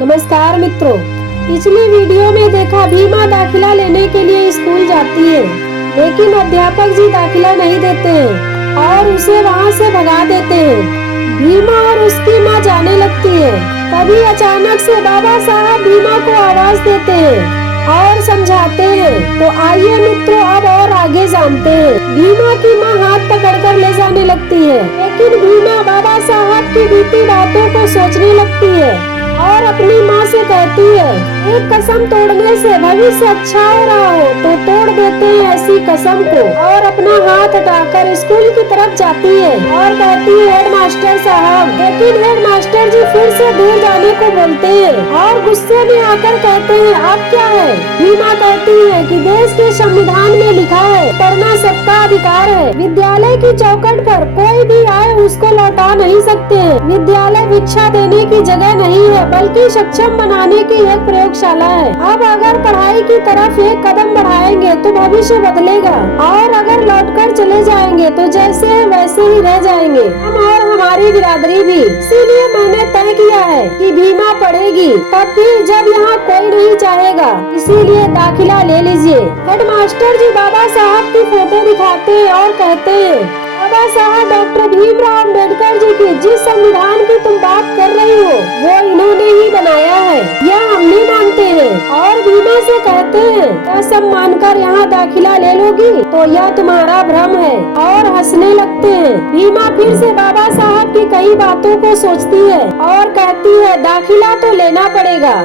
नमस्कार मित्रों, पिछली वीडियो में देखा भीमा दाखिला लेने के लिए स्कूल जाती है, लेकिन अध्यापक जी दाखिला नहीं देते हैं और उसे वहाँ से भगा देते हैं। भीमा और उसकी माँ जाने लगती है। तभी अचानक से बाबा साहब भीमा को आवाज देते हैं और समझाते हैं। तो आइए मित्रों, अब और आगे जानते हैं। भीमा की माँ हाथ पकड़कर ले जाने लगती है, लेकिन भीमा बाबा साहब की बीती बातों को सोचने लगती है और अपनी माँ से कहती है, एक कसम तोड़ने से भविष्य अच्छा हो रहा हो तो तोड़ देते हैं ऐसी कसम को। और अपना हाथ हटाकर स्कूल की तरफ जाती है और कहती है, हेड मास्टर साहब। लेकिन हेड मास्टर जी फिर से दूर जाने को बोलते हैं और गुस्से में आकर कहते हैं, अब क्या है? भीमा कहती है कि देश के संविधान में लिखा है पढ़ना सबका अधिकार है। विद्यालय की चौखट पर कोई भी आए उसको लौटा नहीं सकते। विद्यालय भिक्षा देने की जगह नहीं है, बल्कि सक्षम बनाने की एक प्रयोगशाला है। अब अगर पढ़ाई की तरफ एक कदम बढ़ाएंगे तो भविष्य बदलेगा, और अगर लौटकर चले जाएंगे तो जैसे है वैसे ही रह जाएंगे हम और हमारी बिरादरी भी। इसीलिए मैंने तय किया है कि भीमा पढ़ेगी, तब भी जब यहाँ कोई नहीं चाहेगा। इसीलिए दाखिला ले लीजिए। हेडमास्टर जी बाबा साहब की फोटो दिखाते हैं और कहते हैं, बाबा साहब डॉक्टर भीमराव अम्बेडकर जी की जिस संविधान की तुम बात कर रही हो वो इन्होंने ही बनाया है, यह हम भी मानते हैं। और भीमा से कहते हैं, यह सब मानकर यहाँ दाखिला ले लोगी तो यह तुम्हारा भ्रम है, और हंसने लगते हैं। भीमा फिर से बाबा साहब की कई बातों को सोचती है और कहती है, दाखिला तो लेना पड़ेगा।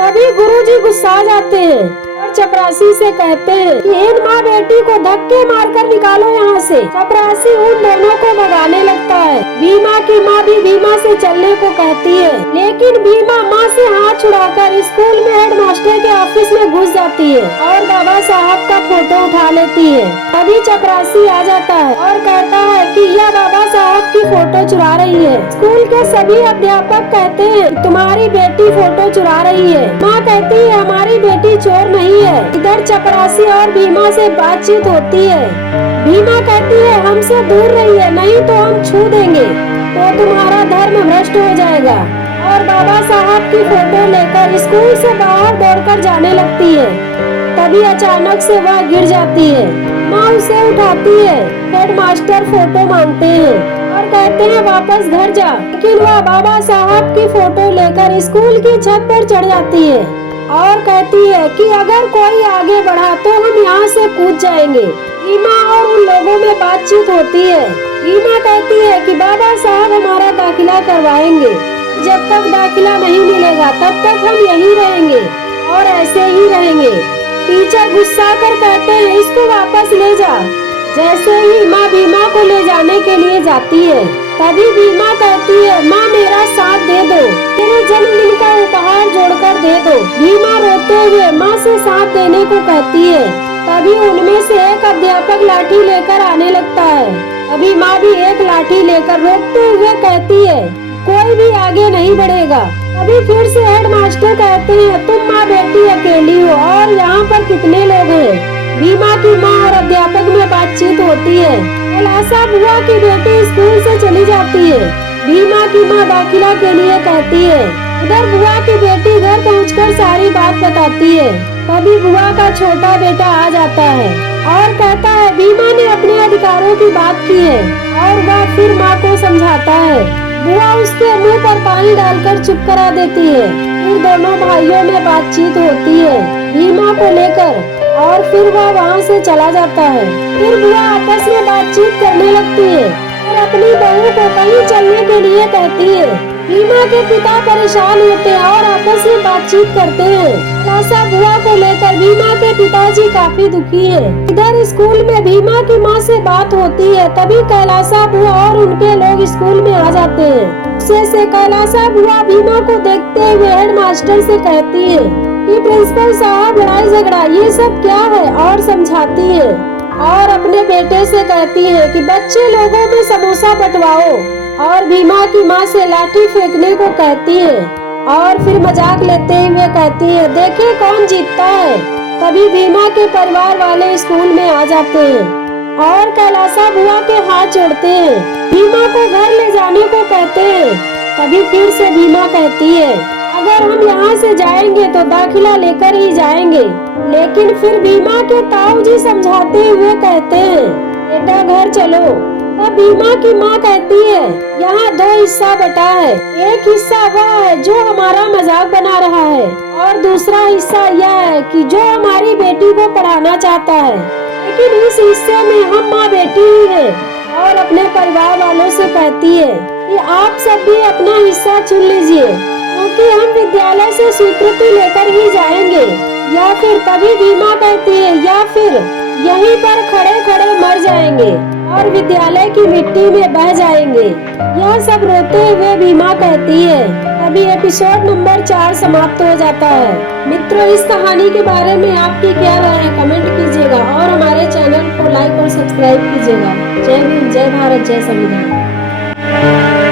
तभी गुरुजी गुस्सा जाते हैं और चपरासी से कहते हैं कि इन माँ बेटी को धक्के मारकर निकालो यहाँ से। चपरासी उन दोनों को भगाने लगता है। भीमा की माँ भी भीमा से चलने को कहती है, लेकिन भीमा माँ से हाथ छुड़ाकर स्कूल में हेडमास्टर के ऑफिस में घुस जाती है और बाबा साहब का फोटो उठा लेती है। तभी चपरासी आ जाता है और कहता है कि यह बाबा साहब की फोटो चुरा रही है। स्कूल के सभी अध्यापक कहते हैं, तुम्हारी बेटी फोटो चुरा रही है। माँ कहती है, हमारी बेटी चोर नहीं है। इधर चपरासी और भीमा से बातचीत होती है। भीमा कहती है, हमसे दूर रहिए, नहीं तो हम छू देंगे तो तुम्हारा धर्म भ्रष्ट हो जाएगा। और बाबा साहब की फोटो लेकर स्कूल से बाहर दौड़कर जाने लगती है। तभी अचानक से वह गिर जाती है। माँ उसे उठाती है। हेडमास्टर फोटो मांगते हैं और कहते हैं, वापस घर जा। लेकिन वह बाबा साहब की फोटो लेकर स्कूल की छत पर चढ़ जाती है और कहती है कि अगर कोई आगे बढ़ा तो हम यहाँ से कूद जाएंगे। भीमा और उन लोगों में बातचीत होती है। भीमा कहती है कि बाबा साहब हमारा दाखिला करवाएंगे, जब तक दाखिला नहीं मिलेगा तब तक हम यहीं रहेंगे और ऐसे ही रहेंगे। टीचर गुस्सा कर कहते हैं, इसको वापस ले जा। जैसे ही माँ भीमा को ले जाने के लिए जाती है, तभी भीमा कहती है, माँ मेरा साथ दे दो, तेरे जन्मदिन का उपहार जोड़कर दे दो। भीमा रोते हुए माँ से साथ देने को कहती है। तभी उनमें से एक अध्यापक लाठी लेकर आने लगता है। तभी माँ भी एक लाठी लेकर रोकते हुए कहती है, कोई भी आगे नहीं बढ़ेगा। अभी फिर से हेडमास्टर कहते हैं, तुम माँ बेटी अकेली हो और यहाँ पर कितने लोग हैं? भीमा की माँ और अध्यापक में बातचीत होती है। कैलासा बुआ की बेटी स्कूल से चली जाती है। भीमा की माँ दाखिला के लिए कहती है। उधर बुआ की बेटी घर पहुंचकर सारी बात बताती है। तभी बुआ का छोटा बेटा आ जाता है और कहता है, भीमा ने अपने अधिकारों की बात की है, और वह फिर माँ को समझाता है। बुआ उसके मुंह पर पानी डालकर चुप करा देती है। फिर दोनों भाइयों में बातचीत होती है भीमा को लेकर, और फिर वह वहाँ से चला जाता है। फिर बुआ आपस में बातचीत करने लगती है और अपनी बहू को कहीं चलने के लिए कहती है। भीमा के पिता परेशान होते हैं और आपस में बातचीत करते हैं। कैलासा बुआ को लेकर भीमा के पिताजी काफी दुखी हैं। इधर स्कूल में भीमा की माँ से बात होती है। तभी कैलासा बुआ और उनके लोग स्कूल में आ जाते हैं। से कैलासा बुआ भीमा को देखते हुए हेडमास्टर से कहती है कि प्रिंसिपल साहब लड़ाई झगड़ा ये सब क्या है, और समझाती है। और अपने बेटे से कहती है कि बच्चे लोगों में समोसा बंटवाओ, और भीमा की माँ से लाठी फेंकने को कहती है। और फिर मजाक लेते हुए कहती है, देखें कौन जीतता है। तभी भीमा के परिवार वाले स्कूल में आ जाते हैं और कैलासा बुआ के हाथ जोड़ते हैं। भीमा को घर ले जाने को कहते हैं। तभी फिर से भीमा कहती है, अगर हम यहाँ से जाएंगे तो दाखिला लेकर ही जाएंगे। लेकिन फिर भीमा के ताऊ जी समझाते हुए कहते हैं, बेटा घर चलो। तब भीमा की माँ कहती है, यहाँ दो हिस्सा बटा है। एक हिस्सा वह है जो हमारा मजाक बना रहा है और दूसरा हिस्सा यह है कि जो हमारी बेटी को पढ़ाना चाहता है। लेकिन इस हिस्से में हम माँ बेटी ही है। और अपने परिवार वालों से कहती है कि आप सब भी अपना हिस्सा चुन लीजिए, क्योंकि हम विद्यालय से स्वीकृति लेकर ही जाएंगे। या फिर तभी भीमा कहती है, या फिर यहीं पर खड़े खड़े मर जाएंगे और विद्यालय की मिट्टी में बह जाएंगे। यह सब रोते हुए भीमा कहती है। तभी एपिसोड नंबर 4 समाप्त हो जाता है। मित्रों, इस कहानी के बारे में आपकी क्या राय है, कमेंट कीजिएगा और हमारे चैनल को लाइक और सब्सक्राइब कीजिएगा। जय हिंद, जय भारत, जय संविधान।